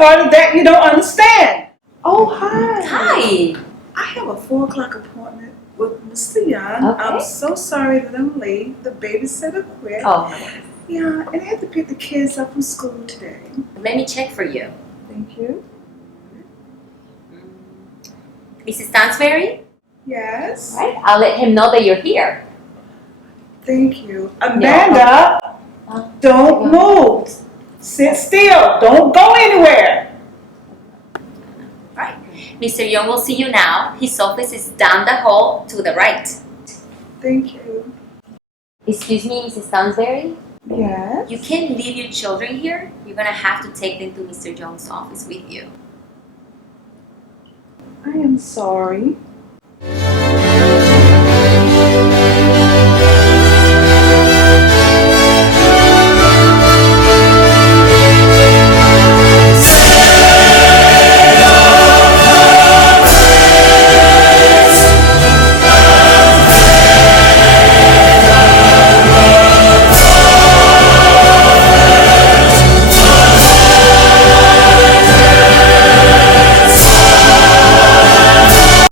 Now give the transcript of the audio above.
part of that you don't understand. Oh, hi. Hi. I have a 4 o'clock appointment with Mr. Young. Okay. I'm so sorry that I'm late. The babysitter quit. Oh, no worries. Yeah, and I had to pick the kids up from school today. Let me check for you. Thank you. Mrs. Stansberry? Yes. Right. I'll let him know that you're here. Thank you. Amanda, don't move. Sit still. Don't go anywhere. Right. Mr. Young will see you now. His office is down the hall to the right. Thank you. Excuse me, Mrs. Stansberry? Yes. You can't leave your children here. You're going to have to take them to Mr. Young's office with you. I am sorry.